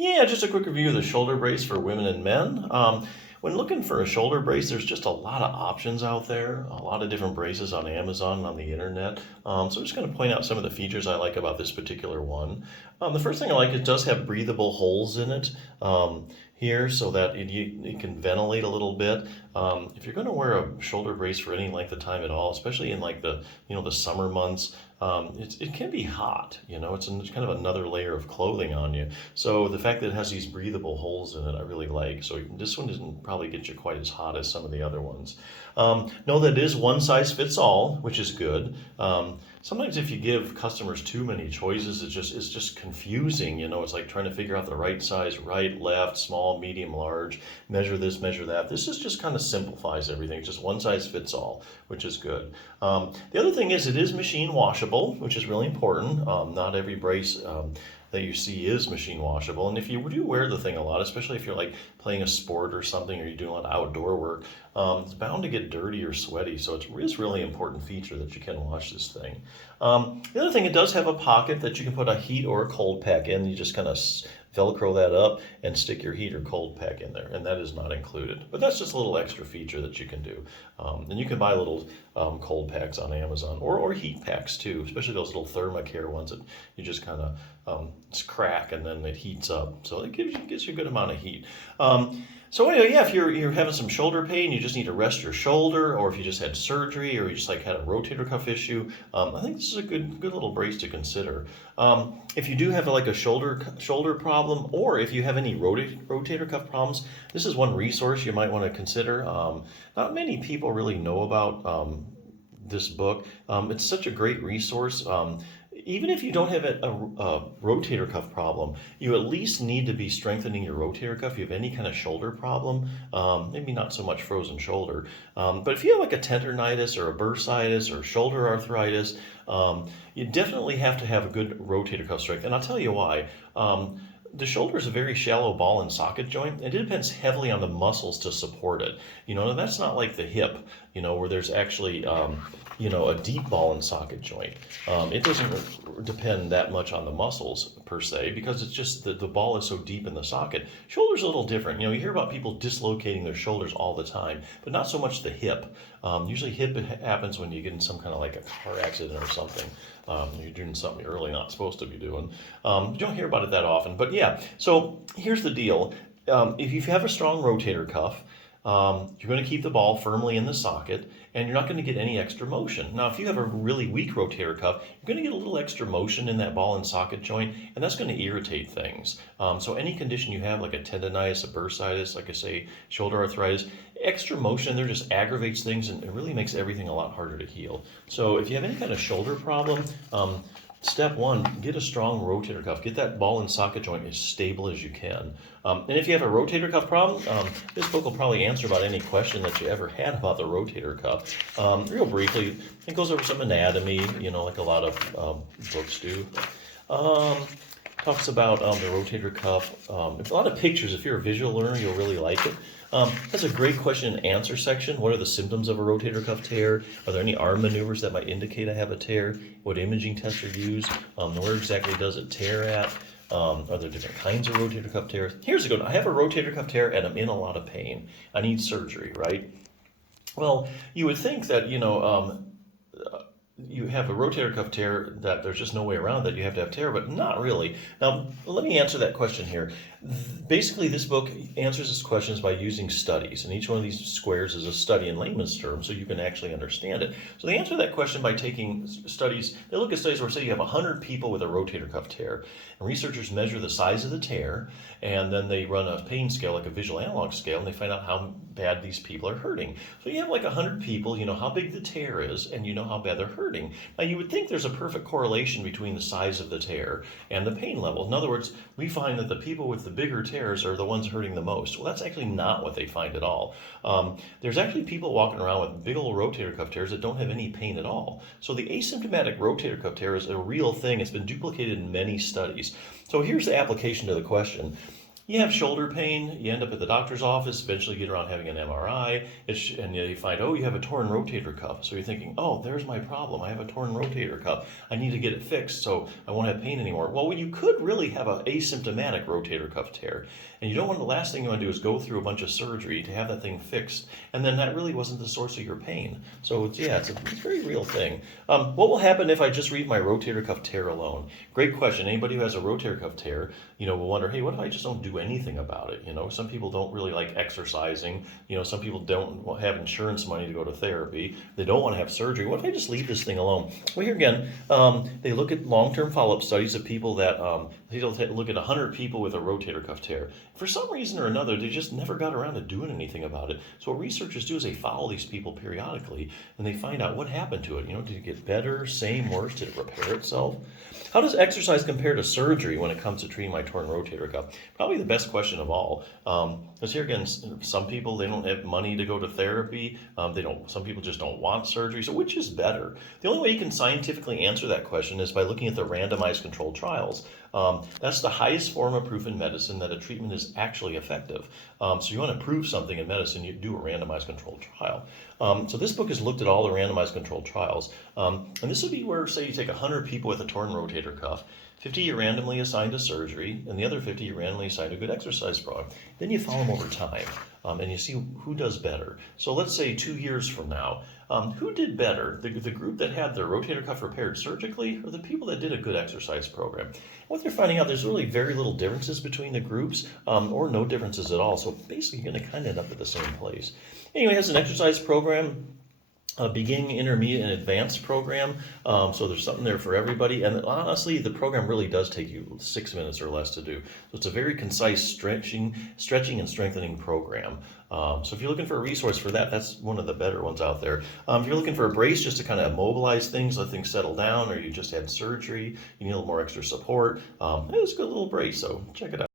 Yeah, just a quick review of the shoulder brace for women and men. When looking for a shoulder brace, there's just a lot of options out there, a lot of different braces on Amazon and on the internet. So I'm just going to point out some of the features I like about this particular one. The first thing I like, it does have breathable holes in it here so that it can ventilate a little bit. If you're going to wear a shoulder brace for any length of time at all, especially in like the summer months, it can be hot. It's kind of another layer of clothing on you. So the fact that it has these breathable holes in it, I really like. So this one doesn't probably get you quite as hot as some of the other ones. Know that it is one size fits all, which is good. Sometimes if you give customers too many choices, it's just confusing. It's like trying to figure out the right size, right, left, small, medium, large, measure this, measure that. This is just kind of simplifies everything. It's just one size fits all, which is good. The other thing is it is machine washable, which is really important. Not every brace that you see is machine washable. And if you do wear the thing a lot, especially if you're like playing a sport or something, or you're doing a lot of outdoor work, it's bound to get dirty or sweaty. So it is really important feature that you can wash this thing. The other thing, it does have a pocket that you can put a heat or a cold pack in. You just kind of Velcro that up and stick your heat or cold pack in there, and that is not included. But that's just a little extra feature that you can do. And you can buy little cold packs on Amazon, or heat packs too, especially those little Thermacare ones that you just kind of crack and then it heats up. So it gives you a good amount of heat. So anyway, yeah, if you're having some shoulder pain, you just need to rest your shoulder, or if you just had surgery, or you just like had a rotator cuff issue, I think this is a good little brace to consider. If you do have like a shoulder problem, or if you have any rotator cuff problems, this is one resource you might want to consider. Not many people really know about this book. It's such a great resource. Even if you don't have a rotator cuff problem, you at least need to be strengthening your rotator cuff. If you have any kind of shoulder problem, maybe not so much frozen shoulder, but if you have like a tendonitis or a bursitis or shoulder arthritis, you definitely have to have a good rotator cuff strength. And I'll tell you why. The shoulder is a very shallow ball and socket joint. It depends heavily on the muscles to support it. And that's not like the hip, where there's actually, a deep ball and socket joint. It doesn't depend that much on the muscles per se, because it's just the ball is so deep in the socket. Shoulder's a little different. You hear about people dislocating their shoulders all the time, but not so much the hip. Usually hip happens when you get in some kind of like a car accident or something. You're doing something you're really not supposed to be doing. You don't hear about it that often, but yeah. So here's the deal. If you have a strong rotator cuff, you're going to keep the ball firmly in the socket, and you're not going to get any extra motion. Now, if you have a really weak rotator cuff, you're going to get a little extra motion in that ball and socket joint, and that's going to irritate things. So any condition you have, like a tendonitis, a bursitis, like I say, shoulder arthritis, extra motion there just aggravates things, and it really makes everything a lot harder to heal. So if you have any kind of shoulder problem, step one, get a strong rotator cuff. Get that ball and socket joint as stable as you can. And if you have a rotator cuff problem, this book will probably answer about any question that you ever had about the rotator cuff. Real briefly, it goes over some anatomy, like a lot of books do. Talks about the rotator cuff. A lot of pictures. If you're a visual learner, you'll really like it. That's a great question and answer section. What are the symptoms of a rotator cuff tear? Are there any arm maneuvers that might indicate I have a tear? What imaging tests are used? Where exactly does it tear at? Are there different kinds of rotator cuff tears? Here's a good one. I have a rotator cuff tear and I'm in a lot of pain. I need surgery, right? Well, you would think that, you have a rotator cuff tear, that there's just no way around that, you have to have tear, but not really. Now, let me answer that question here. Basically, this book answers these questions by using studies, and each one of these squares is a study in layman's terms, so you can actually understand it. So they answer that question by taking studies. They look at studies where, say, you have 100 people with a rotator cuff tear, and researchers measure the size of the tear, and then they run a pain scale, like a visual analog scale, and they find out how bad these people are hurting. So you have like 100 people, you know how big the tear is, and you know how bad they're hurting. Now, you would think there's a perfect correlation between the size of the tear and the pain level. In other words, we find that the people with the bigger tears are the ones hurting the most. Well, that's actually not what they find at all. There's actually people walking around with big old rotator cuff tears that don't have any pain at all. So the asymptomatic rotator cuff tear is a real thing. It's been duplicated in many studies. So here's the application to the question. You have shoulder pain, you end up at the doctor's office, eventually get around having an MRI, and you find, oh, you have a torn rotator cuff. So you're thinking, oh, there's my problem. I have a torn rotator cuff. I need to get it fixed so I won't have pain anymore. Well, you could really have an asymptomatic rotator cuff tear. And you don't want the last thing you want to do is go through a bunch of surgery to have that thing fixed. And then that really wasn't the source of your pain. So it's a very real thing. What will happen if I just read my rotator cuff tear alone? Great question. Anybody who has a rotator cuff tear, will wonder, hey, what if I just don't do anything about it? Some people don't really like exercising. Some people don't have insurance money to go to therapy. They don't want to have surgery. What if I just leave this thing alone? Well, here again, they look at long-term follow-up studies of people that they'll look at 100 people with a rotator cuff tear. For some reason or another, they just never got around to doing anything about it. So what researchers do is they follow these people periodically and they find out what happened to it. Did it get better, same, worse? Did it repair itself? How does exercise compare to surgery when it comes to treating my torn rotator cuff? Probably the best question of all. Because here again, some people, they don't have money to go to therapy. Some people just don't want surgery. So which is better? The only way you can scientifically answer that question is by looking at the randomized controlled trials. That's the highest form of proof in medicine that a treatment is actually effective. So you want to prove something in medicine, you do a randomized controlled trial. So this book has looked at all the randomized controlled trials. And this would be where, say, you take 100 people with a torn rotator cuff, 50 you randomly assigned to surgery, and the other 50 you randomly assigned to a good exercise program. Then you follow them over time, and you see who does better. So let's say 2 years from now, who did better? The group that had their rotator cuff repaired surgically, or the people that did a good exercise program? What they're finding out, there's really very little differences between the groups, or no differences at all. So basically, you're going to kind of end up at the same place. Anyway, it has an exercise program, a beginning, intermediate, and advanced program. So there's something there for everybody. And honestly, the program really does take you 6 minutes or less to do. So it's a very concise stretching and strengthening program. So if you're looking for a resource for that, that's one of the better ones out there. If you're looking for a brace just to kind of immobilize things, let things settle down, or you just had surgery, you need a little more extra support, it's a good little brace, so check it out.